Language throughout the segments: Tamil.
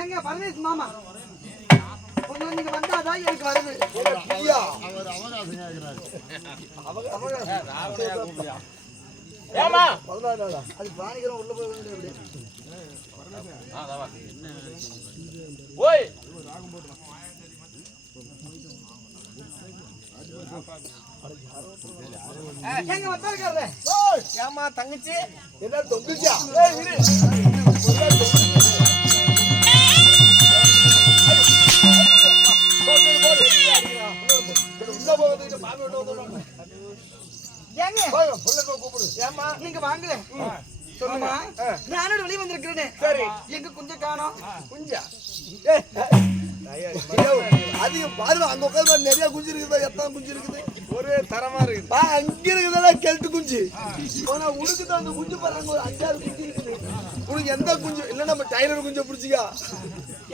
ஏங்க பரதேஷ் மாமா உங்களுக்கு நீங்க வந்தாதான் எனக்கு வருது. அவர் அவகாசம் கேட்கிறாரு. ஏமா 14 நாளா அது பாணிகரம் உள்ள போய் வந்து அப்படியே ஓய் ஏங்க வந்தாருக்காரே. ஓய் ஏமா தங்கச்சி என்ன தொங்குச்சா? ஏய் இரு ஏங்க கூப்பிடு. ஏமா நீங்க வாங்கல சொல்லுமா நானோட வெளியே வந்திருக்கிறேன்னு. சரி எங்க கொஞ்சம் காணோம். குஞ்சா அதிகம் பாருங்க அங்க உட்காந்து நிறைய குஞ்சு இருக்குதா? எத்தனை குஞ்சு இருக்குது? ஒரே தரமா இருக்குது. அங்க இருக்குதா கெல்ட்டு குஞ்சு. ஆனா உனக்கு தான் அந்த குஞ்சு பாருங்க ஒரு 5-6 குஞ்சு இருக்குது. உனக்கு எந்த குஞ்சு இல்ல நம்ம டைலர் குஞ்சை பிடிச்சிக்கா.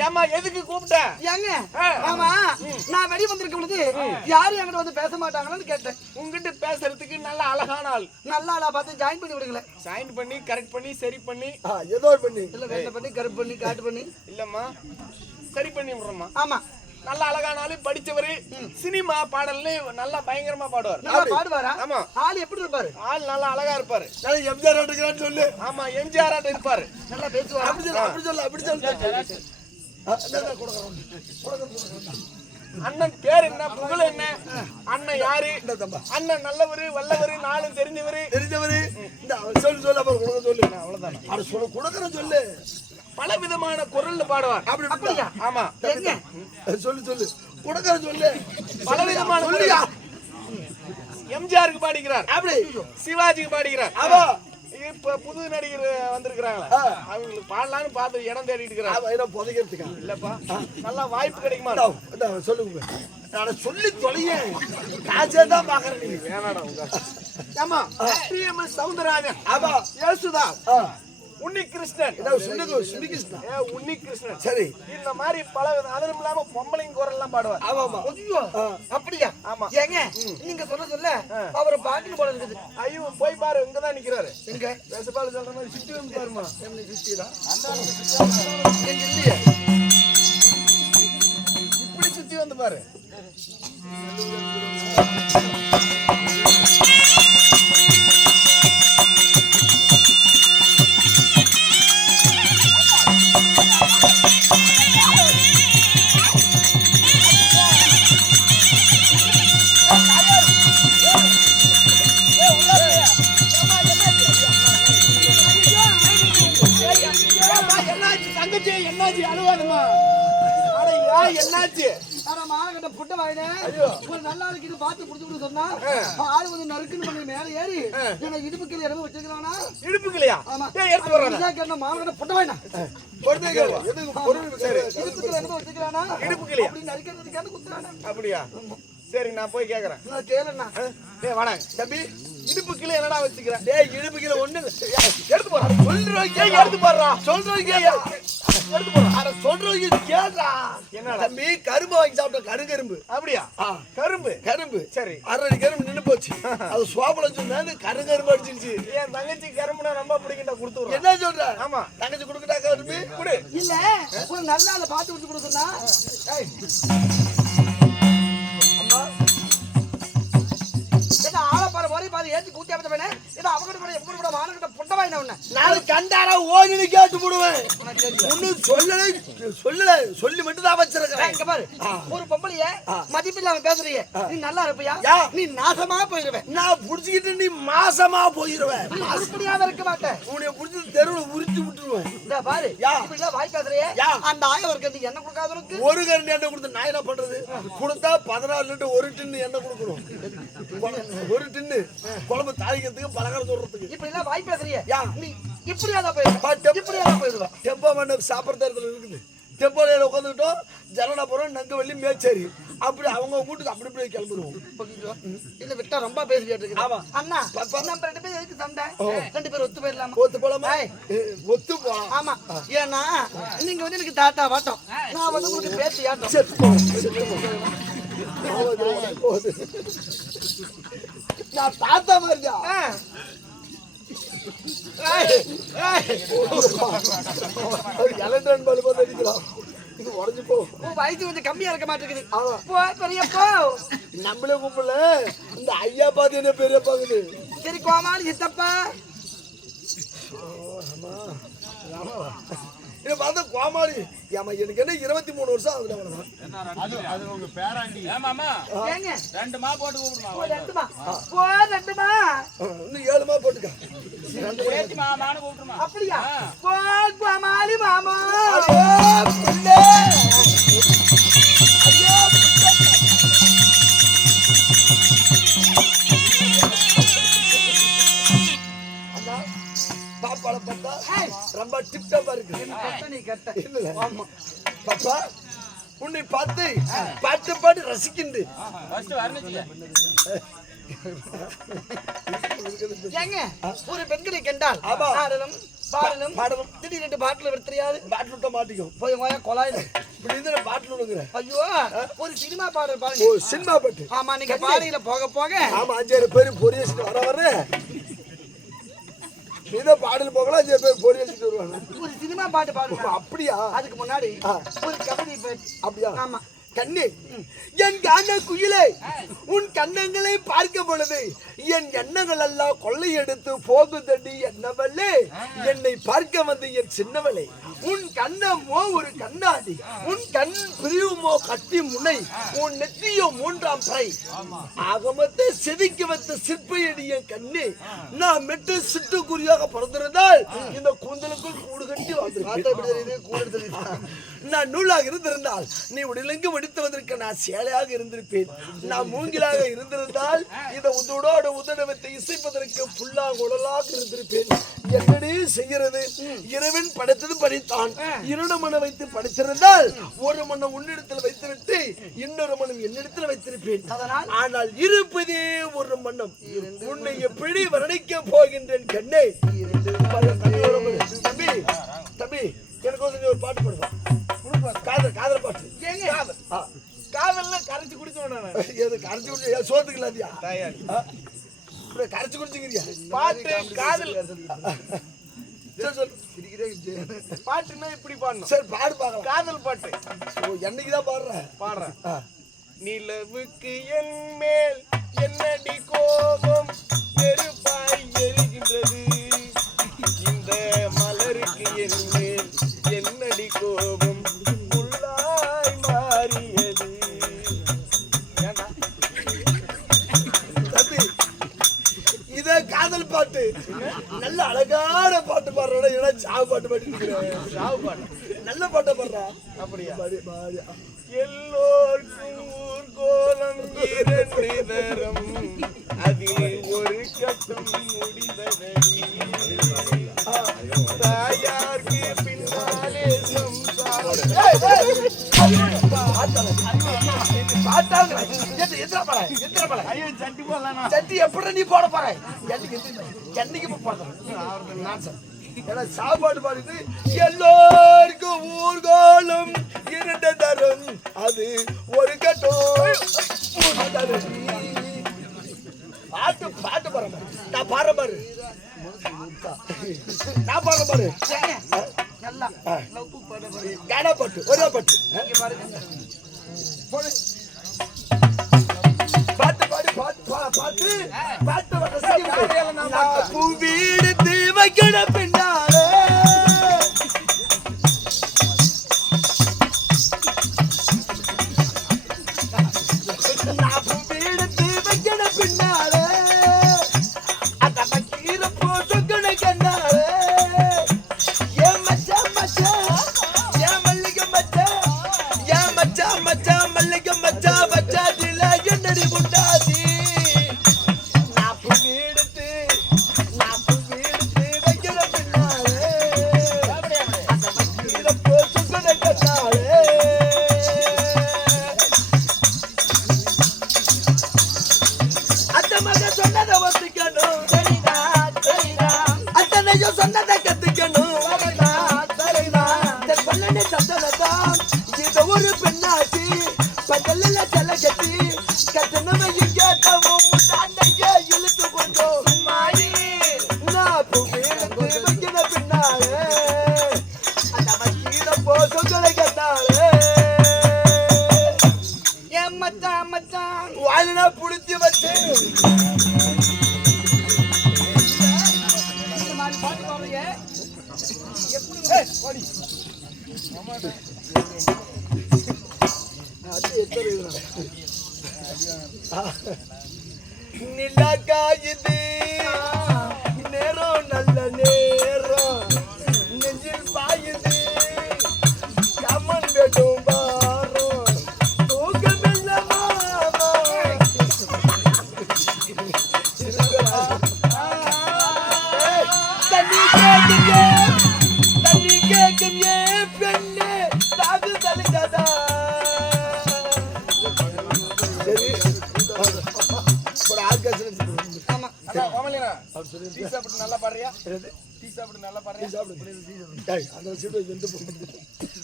ஏமா எதுக்கு கூப்பிட்ட? ஏங்க ஆமா நான் வெளியே வந்திருக்க பொழுது யாரும் என்கிட்ட வந்து பேச மாட்டாங்களான்னு கேட்டேன். உங்ககிட்ட பேசுறதுக்கு நல்ல அழகான ஆள். நல்ல ஆளா பார்த்து ஜாயின் பண்ணி விடுங்களேன். சைன் பண்ணி கரெக்ட் பண்ணி சரி பண்ணி ஏதோ பண்ணி இல்ல வெள்ளை பண்ணி கருப்பு பண்ணி காட்டு பண்ணி இல்லம்மா சரி பண்ணி விடுறோம்மா. ஆமா நல்ல அழகான ஆளு, படிச்சவரு, சினிமா பாடல்ல நல்லா பயங்கரமா பாடுவார். நல்லா பாடுவாரா? ஆமா. ஆள் எப்படி இருப்பாரு? ஆள் நல்லா அழகா இருப்பாரு. நான் எம்ஜிஆர் ஆட்டுக்கிறான்னு சொல்லு. ஆமா எம்ஜிஆர் ஆட்ட இருப்பாரு. நல்லா பேசுவாரா? அப்படி சொல்லு. அண்ணன் பேர் என்ன, புகழ் என்ன, அண்ணன் யாரு, அண்ணன் நல்லவரு வல்லவரு நாளும் தெரிஞ்சவரு. இந்த சொல்லு அப்புறம் கொடுக்க சொல்லு. அவ்வளவுதான். அது சொல்ல கொடுக்கற சொல்லு. பல விதமான குரல்ல பாடுவார். அப்படியா? ஆமா எங்க சொல்லு கொடுக்கற சொல்லு. பல விதமான சொல்லியா? எம்ஜிஆருக்கு பாடிக்கிறார், அப்படி சிவாஜிக்கு பாடிக்கிறார். ஆமா இப்ப புது நடிகர் வந்திருக்கிறாங்களா, அவங்களுக்கு பாடலான்னு பார்த்து இடம் தேடிட்டு இருக்கிறாங்க. புதைக்கிறதுக்கா? இல்லப்பா நல்லா வாய்ப்பு கிடைக்குமா? சொல்லுங்க. நான் சொல்லி தொலைய காசே தான் பாக்குறேன். நீங்க வேணாடா உங்க. ஆமா டிஎம்எஸ் சௌந்தரராஜன், ஆமா யேசுதாஸ், உன்னி கிருஷ்ணன், சுனிகிருஷ்ணன், உன்னி கிருஷ்ணன். சரி இந்த மாதிரி பல அதுவும் இல்லாம பொம்பளைங்க குரல் எல்லாம் பாடுவார். ஆமா ஐயோ அப்படியா? ஆமா ஏங்க நீங்க சொல்ல அவரை பாக்கணும் போல இருக்குது. ஐயோ போய் பாரு, இங்கதான் நிக்கிறாரு. எங்க பேசப்பாடு சொல்ற மாதிரி சுத்தி வந்து பாருமா. எங்க இல்லையே. இப்படி சுத்தி வந்து பாரு. தங்கச்சி என்னாச்சு? அழுவாதுமா. என்னாச்சு? புட்ட வாயினே ஒரு நல்ல ஆளுக்கு இது பார்த்து புடிச்சு சொன்னா ஆளு வந்து நறுக்குன்னு பண்ணி மேல ஏறி என்ன இடுப்புக்கில இறங்க வச்சிருக்கானா? இடுப்புக்கலையா? ஆமா எடுத்து வர்றாங்க. மாவட்ட புட்ட வாயினா இடுப்புக்கில இறங்க வச்சிருக்கானா? இடுப்புக்கலையா? அப்படி நறுக்கிறதுக்கான குத்துறானா? அப்படியா? சரி நான் போய் கேக்குறேன். நான் கேளண்ணா. டேய் வாடா தம்பி, இடுப்பு கீழ என்னடா வச்சிருக்க? டேய் இடுப்பு கீழ ஒண்ணு எடுத்து போறா. சொல்றோங்க எடுத்து போறா. சொல்றோங்க எடுத்து போறா. அட சொல்றோங்க கேளுடா. என்னடா தம்பி கரும்பு வாங்கி சாப்பிட்ட கரும்பு. அப்படியா? கரும்பு சரி 6 கரும்பு நின்னு போச்சு. அது சோபல சொன்னா கரும்பு அடிச்சிருச்சு. என் தங்கச்சி கரும்புனா ரொம்ப பிடிக்கும்டா, கொடுத்து விடுறேன். என்ன சொல்ற? ஆமா தங்கச்சி கொடுக்கடா கரும்பு குடு. இல்ல ஒரு நல்ல ஆளை பார்த்து விட்டு கொடுக்க சொன்னா ஏத்தி கூட்டி அப்பதவனே இத அவகிட்ட கூட எப்படி கூட வானகிட்ட புண்டவாயின உன்ன நான் கண்டாரா ஓடினு கேட்டு போடுவேன். ஒண்ணு சொல்லி மட்டும் தான் வச்சிருக்கேன். இங்க பாரு ஒரு பொம்பளைய மதிப்பில்லாம பேசுறியே, நீ நல்லா இருப்பியா? நீ நாசமா போயிடுவே. நான் புடிச்சிட்டு நீ மாசமா போயிடுவேன். அப்படியாவே இருக்க மாட்டேன். உன்னை புடிச்சு தெருவுல உரிச்சு விட்டுருவேன். இந்த பாரு இப்படி எல்லாம் வாய் பேசுறியே, அந்த ஆய ஒரு கண்டி என்ன கொடுக்காதவனுக்கு ஒரு கரண்டி எண்ணெய் கொடுத்து நான் என்ன பண்றது? கொடுத்தா 14 லிட்டர் ஒரு டின்னு எண்ணெய் கொடுக்கணும். ஒரு டின்னு குழம்பு தாளிக்கிறதுக்கு பலகாரம் சொல்றதுக்கு. இப்படி எல்லாம் வாய் பேசுறியே, நீ இப்படியாதான் போயிடுவ. டெம்போ மண்ட சாப்பிட்ற இடத்துல இருக்குது. டெம்போல உட்காந்துக்கிட்டோம் ஜலனாபுரம் நங்கவள்ளி மேச்சேரி அப்படி அவங்க வீட்டுக்கு அப்படி இப்படி கிளம்பிடுவோம். இல்ல விட்டா ரொம்ப பேசிட்டு இருக்கு. ஆமா அண்ணா நம்ம 2 பேரும் எதுக்கு சண்டை? 2 பேரும் ஒத்து போயிடலாமா? ஒத்து போலாமா? ஒத்து போலாம். ஆமா ஏன்னா நீங்க வந்து எனக்கு தாத்தா வாட்டம், நான் வந்து உங்களுக்கு பேசி ஆட்டம். நான் தாத்தா மாதிரியா? எலக்ட்ரான் பால் பார்த்து அடிக்கலாம். இது உடஞ்சு போ. வயசு கொஞ்சம் கம்மியா இருக்க மாட்டேங்குது. போ பெரியப்பா. நம்மளே கூப்பிடல, இந்த ஐயா பார்த்து என்ன பெரிய பாக்குது. சரி கோமாளி சித்தப்பா. இதை பார்த்தா கோமாளி. ஏமா எனக்கு என்ன 23 வருஷம் ஆகுது. அது உங்க பேராண்டி. ஏங்க 2 மா போட்டு கூப்பிடுமா. 2 மா. போ 2 மா. இன்னும் 7 மா போட்டுக்க. மானு கூப்பிடுமா. அப்படியா? போ கோமாளி மாமா. பாப்பால பார்த்தா ரொம்ப டிப்டாப்பா இருக்கு. நீ கட்ட. இல்ல ஆமா பாப்பா உன்னை பார்த்து பாட்டு பாட்டு ரசிக்கின்று. ஃபர்ஸ்ட் வரணுச்சியா. ஏங்க ஒரு பெண்களை கண்டால் ஆடலும் பாடலும் பாடலும் திடீரென்று பாட்டில் விட தெரியாது. பாட்டில் விட்ட மாட்டிக்கும். போய் கொலாயில இப்படி இருந்து பாட்டில் விடுங்கிற. ஐயோ ஒரு சினிமா பாடல் ஓ பாருங்க. சினிமா பாட்டு. ஆமா நீங்க பாடியில போக போக ஆமா 5 பேர் பொறி வச்சுட்டு வர நீதான் பாடல் போகலாம். 5 பேர் பொறி வச்சுட்டு வருவாங்க. ஒரு சினிமா பாட்டு பாடுங்க. அப்படியா? அதுக்கு முன்னாடி ஒரு கவிதை அப்படியா? ஆமா கண்ணே என் கான குயிலே உன் கண்ணங்களை பார்க்க பொழுது என் எண்ணங்கள் எல்லாம் கொள்ளையெடுத்து போகுதடி என்னவளே என்னை பார்க்க வந்து என் சின்னவளே உன் கண்ணமோ ஒரு கண்ணாடி உன் கண் பிரிவுமோ கட்டி முனை உன் நெற்றியோ 3ஆம் பிறை ஆகமத்தை செதுக்கி வைத்த சிற்பையடி என் கண்ணே நான் மெட்டு சிட்டுக்குருவியாக பிறந்திருந்தால் இந்த கூந்தலுக்குள் கூடு கட்டி வாழ்ந்திருப்பேன். நான் நூலாக இருந்திருந்தால் நீ உடலெங்கு வெடித்து வந்திருக்க நான் சேலையாக இருந்திருப்பேன். நான் மூங்கிலாக இருந்திருந்தால் இந்த உதோடு உதட வைத்து இசைப்பதற்கு புல்லாங்குழலாக இருந்திருப்பேன். என்னடி செய்கிறது? இறைவன் படைத்தது படித்தான். 2 மனம் வைத்து படித்திருந்தால் ஒரு மனம் உன்னிடத்தில் வைத்துவிட்டு இன்னொரு மனம் என்னிடத்தில் வைத்திருப்பேன். ஆனால் இருப்பதே ஒரு மனம். உன்னை எப்படி வர்ணிக்க போகின்றேன் கண்ணே. தம்பி தம்பி எனக்கு ஒரு பாட்டு பாடுவான். காதல் காதல் பாட்டு. காதல்ல கரைச்சு குடிச்சோம். எது கரைச்சு குடிச்சு சோத்துக்கல அதியா கரைச்சு குடிச்சுக்கிறியா? பாட்டு காதல் பாட்டுன்னா இப்படி பாடணும். சரி பாடு பார்க்கலாம். காதல் பாட்டு என்னைக்குதான் பாடுறேன். நிலவுக்கு என் மேல் என்னடி கோபம் நெருப்பாய் எரிகின்றது. இந்த மலருக்கு என் மேல் என்னடி கோபம் உள்ளாய் மாறியது. இத காதல் பாட்டு நல்ல அழகான பாட்டு பாடுற. சாவு பாட்டு பாட்டு சாவு பாட்டு நல்ல பாட்டை பாடுறா. அப்படியா? பாடு. எல்லோருக்கும் ஊர்கோலம் 2 தரம் அதில் ஒரு கட்டம் முடிந்ததடி. தாயாருக்கு பின்னாலே சட்டி எப்படி நீ போட போற? என்னைக்கு சாப்பாடு பாடுது. எல்லோருக்கும் ஊர்கோலம் 2 தரம் அது ஒரு கட்டம். பாட்டு பாட்டு பாரு. நான் பாடுற பாரு. நான் பாடுற பாரு. கானா பாட்டு ஒரே பாட்டு. பாட்டு பாடு பாட்டு பாட்டு பாட்டு பூவீடுத்து வைக்கிற பின்னாலே பூவீடுத்து வைக்கிற பின்னாலே அந்த கீரை போட்டுக்கண கண்ணாலே ஏன் மச்சான் மச்சான் ஏன் மல்லிகை மச்சான் ஏன் மச்சான் மச்சான் மல்லிகை மச்சான் மச்சாதில என்னடி முட்டாதி. நாப்பு வீடுத்து வைக்கிற பின்னாலே அந்த கீரை போட்டுக்கண கண்ணாலே அந்த மக சொன்னதை ஒத்துக்கணும். அத்தனையும் சொன்னதை கத்துக்கணும். பல்லனை தந்ததான் இது ஒரு பெண்ணாச்சு. பகல்ல செல்ல கட்டி கட்டணம் கேட்டவும் இழுத்து கொண்டோம். நாப்பு மச்சான் மச்சான் வாயிலா புடிச்சு வச்சு இந்த மாதிரி பாட்டு பாடுறீங்க எப்படி ஓடி நிலா காயுது நேரம் நல்ல நேரம் நெஞ்சில் பாயுது கமன் வெட்டும் பாரம் தூக்கமில்ல மாமா தண்ணி கேட்கும் ஏன் பெண்ணே தாது தலிதா ஒரு ஆர்கேஷன் ஆமா அதான் கோமலினா டீ சாப்பிட்டு நல்லா பாடுறியா டீ சாப்பிட்டு நல்லா பாடுறியா அந்த சீட்டு வெந்து போகுது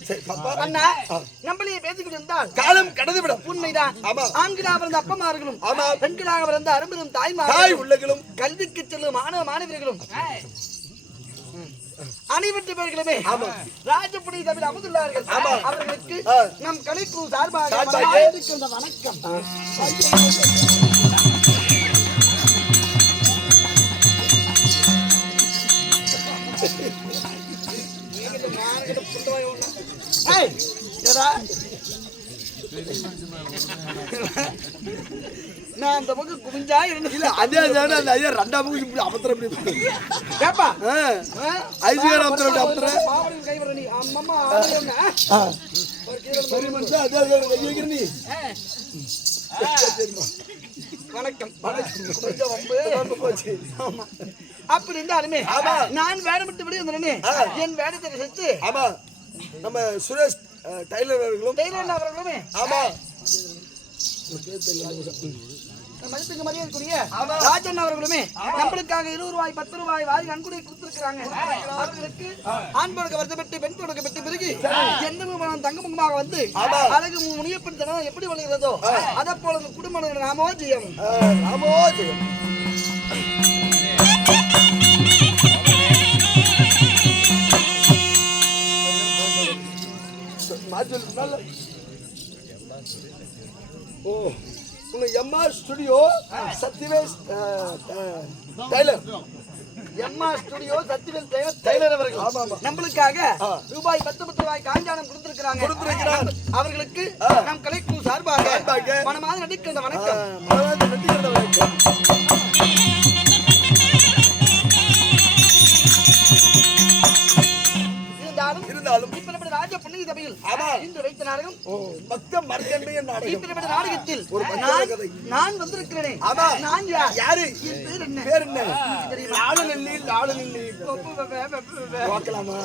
சரி பாப்பா அண்ணா நம்மளே பேசிக்கிட்டு இருந்தால் காலம் கடந்து விடும் உண்மைதான் ஆமா. ஆண்களாக பிறந்த அப்பமார்களும் ஆமா. பெண்களாக பிறந்த அரும்பெரும் தாய் தாய்மார்களும் உள்ளங்களும் கல்விக்கு செல்லும் மாணவ மாணவியர்களும் அனைவற்று பேர்களுமே ராஜபுடி தமிழ் அமுதுள்ளார்கள் அவர்களுக்கு நம் கலைக்குழு சார்பாக மனமார்ந்த சொந்த வணக்கம் ஏய், ஏடா? நான் அந்த பக்கம் குமிஞ்சா இருந்துச்சு அதே தானே அந்த ஐயா ரெண்டாம் பக்கம் இப்படி அமர்த்துற அப்படி கேப்பா ஐசிஆர் அமர்த்துற அமர்த்துற பாவடில் கை வர நீ அம்மம்மா ஆடுங்க சரி மனுஷன் அதே கை வைக்கிற நீ வணக்கம் கொஞ்சம் வம்பு போச்சு ஆமா அப்படி இருந்தாலுமே நான் வேடம் விட்டு விட இருந்தேனே என் வேடத்தை ரசித்து ஆமா நம்ம சுரேஷ் டைலர் அவர்களும் டெய்லர் அவர்களுமே ஆமா மதிப்புக்கு மரியாதைக்குரிய ராஜன் அவர்களுமே நம்மளுக்காக 20 ரூபாய் 10 ரூபாய் வாரி நன்கொடை கொடுத்திருக்கிறாங்க அவர்களுக்கு ஆண் கொடுக்க வருத்தப்பட்டு பெண் கொடுக்க பெற்று பிறகு எந்த தங்கமுகமாக வந்து அழகு முனியப்பன் தனம் எப்படி வளர்கிறதோ அதை போல உங்க குடும்பம் நாமோ செய்யணும் நாமோ செய்யும் ஓ உங்க எம்மா ஸ்டுடியோ சத்யவேஷ் டைலர் எம்மா ஸ்டுடியோ சத்யவேல் டெய்லர் அவர்கள் நம்மளுக்காக ரூபாய் 10 ரூபாய் காஞ்சானம் கொடுத்திருக்கிறாங்க அவர்களுக்கு நம் கலைக்குழு சார்பாக மனமாத நடிக்கின்ற வணக்கம் இருந்தாலும் இப்படிப்பட்ட ராஜ புண்ணிய சபையில் இன்று வைத்த நாடகம் பக்த மர்க்கண்டைய நாடகம் இப்படிப்பட்ட நாடகத்தில் ஒரு கதை நான் வந்திருக்கிறேனே நான் யாரு என் பேர் என்ன பேர் என்ன லாடு நெல்லி பார்க்கலாமா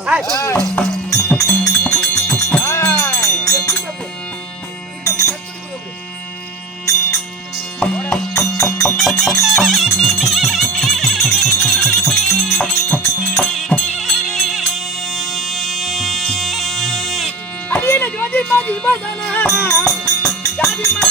அடியேன ஜோதி மாதி பதனா ஜாதி மா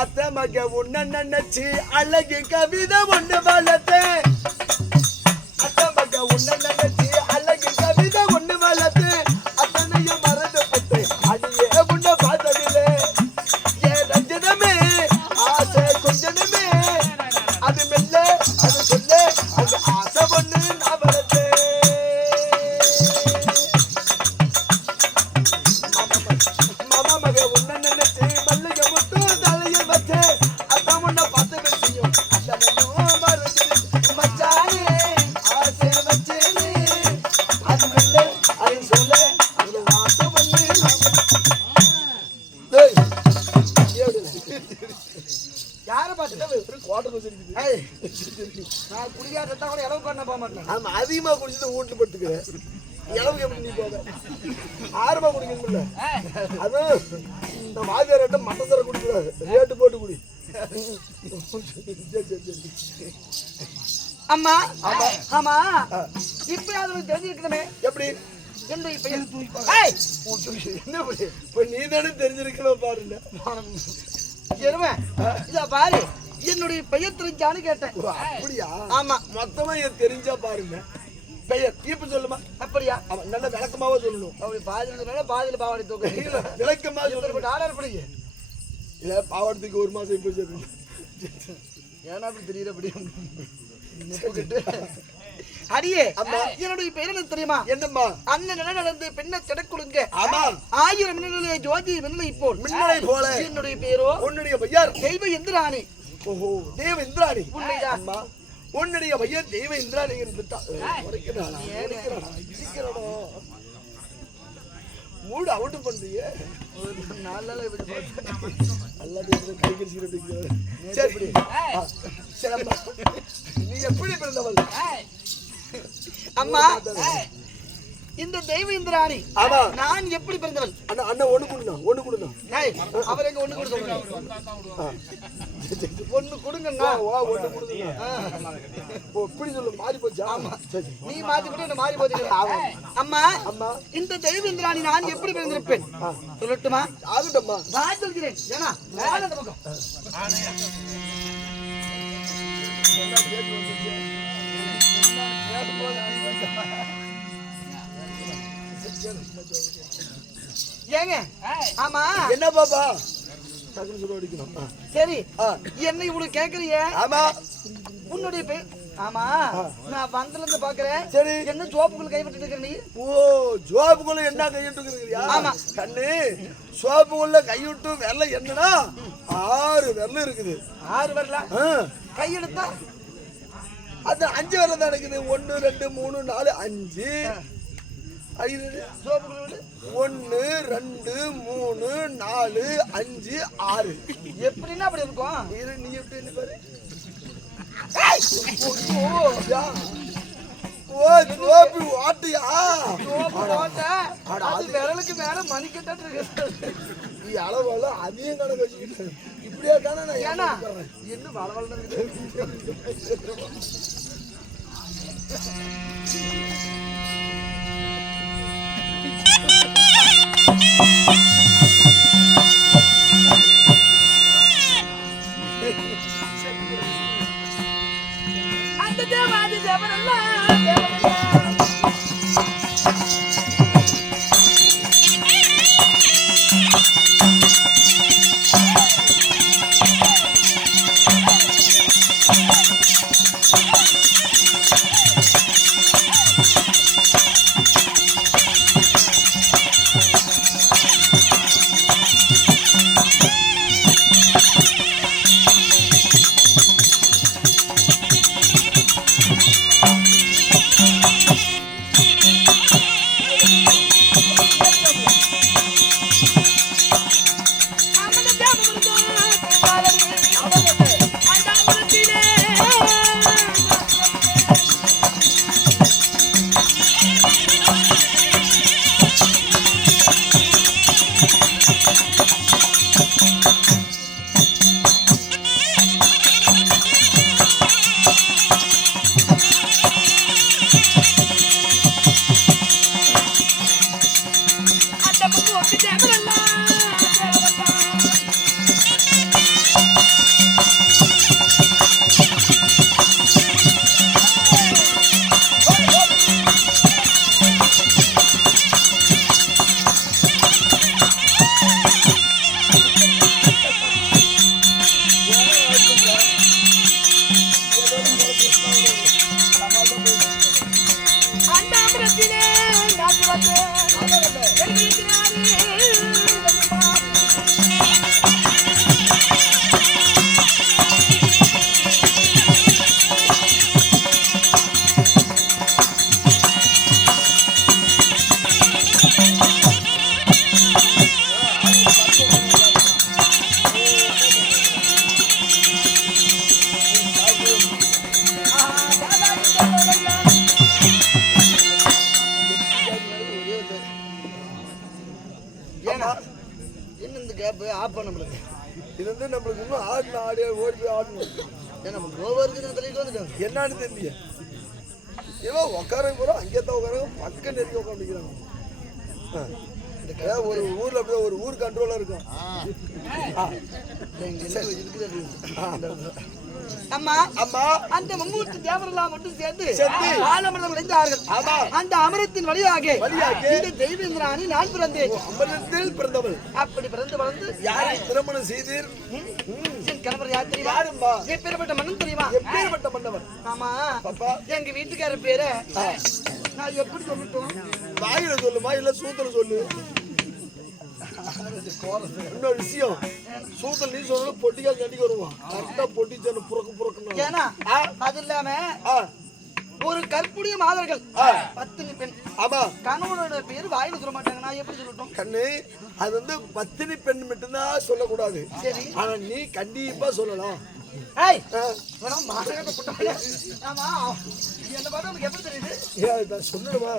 அத்த மக உன்ன நினைச்சு அழகு கவிதை ஒண்ணு வளர்த்தேன். அத்த மக உன்ன நினைச்சு அழகு கவிதை ஒண்ணு வளர்த்தேன். அத்தனையும் மறந்து போட்டு அடியே உன்ன பார்த்ததில்லை. ஏன் ரஞ்சனமே ஆசை கொஞ்சமே அது மெல்ல அது சொல்ல அந்த ஆசை ஒண்ணு நான் வளர்த்தேன். மாமா மக உன்ன நினைச்சு மல்லிகை மட்டும் தலையில் வச்சேன். அதான் உன்னை பார்த்து பேசியும் அத்தனையும் மறந்து மச்சானே ஆசை வச்சேனே அது மெல்ல அது சொல்ல அந்த ஆசை ஒண்ணு டேய் யாரை பார்த்துட்டு குவார்டர் வச்சிருக்குது. நான் குடிக்காட்டா கூட இளவு பண்ண போக மாட்டேன். ஆமா அதிகமா குடிச்சிட்டு வீட்டுல படுத்துக்கிறேன். இளவுக்கு எப்படி நீ போக ஆறுமா குடிக்கணும்ல. அதுவும் இந்த வாதியார்கிட்ட மட்டன் தர குடிக்கூடாது, ரேட்டு போட்டு குடி. அம்மா ஆமா இப்பயாவது தெரிஞ்சிருக்கணுமே எப்படி என்னுடைய பெயர் என்ன பண்ணி இப்ப நீ தானே தெரிஞ்சிருக்கணும் பாருங்க. இத பாரு என்னுடைய பெயர் தெரிஞ்சான்னு கேட்டேன். அப்படியா? ஆமா மொத்தமா என் தெரிஞ்சா பாருங்க. பெயர் இப்ப சொல்லுமா? அப்படியா? அவன் நல்ல விளக்கமாவா சொல்லணும். அப்படி பாதியில பாதியில பாவாடை தூக்க விளக்கமா சொல்லணும். ஆர்டர் பண்ணி இல்ல பாவாடத்துக்கு ஒரு மாசம் இப்ப சேர்த்து ஏன்னா அப்படி தெரியல அப்படி அடியே என்னுடைய பெயர் எனக்கு தெரியுமா? என்னம்மா? அண்ணன் நிலை நடந்து பெண்ணை செடக்குடுங்க. ஆமா 1000 மின்னலே ஜோதி மின்னலை போல் மின்னலை போல. என்னுடைய பேரோ உன்னுடைய பெயர் தெய்வ இந்திராணி. ஓஹோ தேவ இந்திராணி. உண்மைதான். அம்மா உன்னுடைய பையன் தெய்வ இந்திராணி இருந்துட்டா மூடு அவுட்டு பண்றீங்க. நல்ல எல்லாத்தையும் கை கடிச்சு. சரி சரி அம்மா நீ எப்படி பிறந்தவள்? அம்மா இந்த தெய்வ இந்திராணி ஆமா நான் எப்படி பிறந்தவள்? அண்ணா அண்ணா ஒண்ணு கொடுங்க. அவர் எங்க ஒண்ணு கொடுங்க ஒண்ணு கொடுங்கண்ணா. ஒண்ணு கொடுங்க. ஓ இப்படி சொல்லு மாறி போச்சா? ஆமா நீ மாத்தி விட்டு என்ன மாறி போச்சு. அம்மா அம்மா இந்த தெய்வ இந்திராணி நான் எப்படி பிறந்திருப்பேன் சொல்லட்டுமா? ஆகட்டும்மா நான் சொல்கிறேன். ஏன்னா நான் அந்த பக்கம் ஏங்க ஆமா என்ன பாப்பா டக்குனு சொல்ல அடிக்கணும். சரி என்ன இவ்வளவு கேக்குறீங்க? ஆமா உன்னுடைய பேர் ஆமா நான் வந்தல இருந்து பாக்குறேன். சரி என்ன ஜோப்புக்குள்ள கை விட்டுட்டு இருக்க நீ? ஓ சோப்புக்குள்ள என்ன கையிட்டு இருக்கிறியா? ஆமா கண்ணு சோப்புக்குள்ள கையிட்டு விரல என்னன்னா 6 விரல் இருக்குது. 6 விரலா? கையெடுத்தா அது 5 விரல் தான் இருக்குது. 1 2 3 4 5 5 சோப்புக்குள்ள 1 2 3 4 5 6 எப்படின்னா அப்படி இருக்கும். இரு நீ எப்படி என்ன பாரு. ஓ சோப்பு வாட்டியா? சோப்பு போட்ட அது விரலுக்கு மேல மணிக்கட்டு இருக்கு. நீ அளவெல்லாம் அதையும் கணக்கு வச்சுக்கிட்டு இப்படியா தானே நான் ஏன்னா என்ன வளவளன்னு இருக்குது. அந்த தேவாதி தேவனெல்லாம் அப்ப நம்மளுக்கு இது வந்து நம்மளுக்கு இன்னும் ஆடணும் ஆடியா ஓடி போய் ஆடணும். ஏன்னா நம்ம கோவா இருக்குன்னு சொல்லிட்டு வந்துட்டோம். என்னன்னு தெரியல. ஏதோ உட்கார போறோம் அங்கே தான் உட்கார பக்கம் நெருங்கி உட்காந்துக்கிறாங்க. ஒரு ஊர்ல போய் ஒரு ஊர் கண்ட்ரோலா இருக்கும். அம்மா அம்மா அந்த மும்மூர்த்தி தேவரெல்லாம் மட்டும் சேர்ந்து சேர்ந்து ஆலமரம் விளைந்தார்கள். ஆமா. அந்த அமரத்தின் வழியாக வழியாக இந்த தெய்வேந்திராணி நான் பிறந்தேன். அமரத்தில் பிறந்தவள். அப்படி பிறந்து வளர்ந்து யாரை திருமணம் செய்தீர்? என் கணவர் யார் தெரியுமா? யாரும்மா? எப்பேற்பட்ட மன்னன் தெரியுமா? எப்பேற்பட்ட மன்னவர்? ஆமா பாப்பா எங்க வீட்டுக்கார பேரு நான் எப்படி சொல்லட்டும்? வாயில சொல்லுமா இல்ல சூத்துல சொல்லு. இன்னொரு விஷயம் சூத்தல் நீ சொல்லணும் பொட்டிக்கா கண்டிக்க வருவான். கரெக்டா பொட்டிச்சு புறக்கு ஏன்னா அது இல்லாம ஒரு கற்புடைய மாதர்கள் 10 பெண். ஆமா கணவனோட பேர் வாயில சொல்ல மாட்டாங்க. நான் எப்படி சொல்லட்டும்? கண்ணு அது வந்து பத்தினி பெண் மட்டும்தான் சொல்லக்கூடாது. சரி. ஆனா நீ கண்டிப்பா சொல்லலாம். ஏய் வேணாம் மாதகத்தை போட்டாங்க. ஆமா என்ன பார்த்தா நமக்கு எப்படி தெரியுது? சொல்லணுமா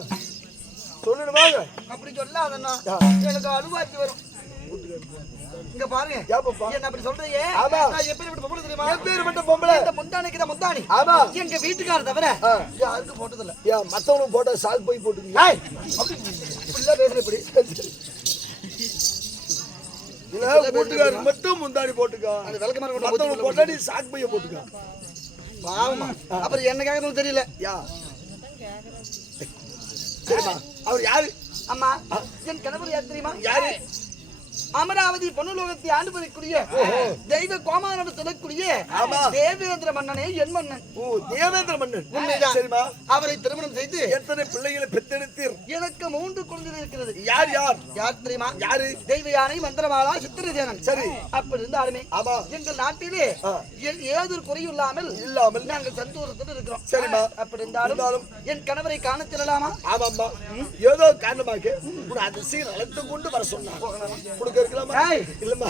சொல்லணுமா? அப்படி சொல்லாதண்ணா எனக்கு அழுவாச்சி வரும். இங்க பாருங்க ஏப்பா என்ன அப்படி சொல்றீங்க? ஆமா. நான் எப்பேற்பட்ட பொம்பளை தெரியுமா? எப்பேற்பட்ட பொம்பளை? இந்த முந்தானைக்கு தான் முந்தானி. ஆமா. எங்க வீட்டுக்கார தவிர யாருக்கும் போட்டதில்ல. மத்தவனும் போட்டா சால் போய் போட்டுங்க. ஏய் அப்படி இப்படிலாம் பேசுற இப்படி இல்ல வீட்டுக்காரருக்கு மட்டும் முந்தானி போட்டுக்கா. அந்த விளக்கமாறு கொண்டு மத்தவனும் போட்டா நீ சாக் பைய போட்டுக்கா. பாவமா அப்புறம் என்ன கேட்கணும் தெரியல. யா சரிம்மா அவர் யாரு? அம்மா என் கணவர் யார் தெரியுமா? யாரு? அமராவதி பொன்னுலோகத்தை ஆண்டுபதிக்கூடிய தெய்வ கோமானோடு சொல்லக்கூடிய தேவேந்திர மன்னனே என் மன்னன். ஓ தேவேந்திர மன்னன். உண்மைதான். சரிம்மா அவரை திருமணம் செய்து எத்தனை பிள்ளைகளை பெற்றெடுத்தீர்? எனக்கு 3 குழந்தைகள் இருக்கிறது. யார் யார் யார் தெரியுமா? யாரு? தெய்வ யானை மந்திரமாலா சித்திரசேனன். சரி. அப்படி இருந்தாலுமே ஆமா எங்கள் நாட்டிலே ஏதொரு குறையும் இல்லாமல் நாங்கள் சந்தோஷத்தில் இருக்கிறோம். சரிம்மா. அப்படி இருந்தாலும் என் கணவரை காண செல்லலாமா? ஆமாம்மா ஏதோ காரணமாக உன் அதிசயம் அழைத்து கொண்டு வர சொன்னார். கொடுக்க இருக்கலாமா? இல்லம்மா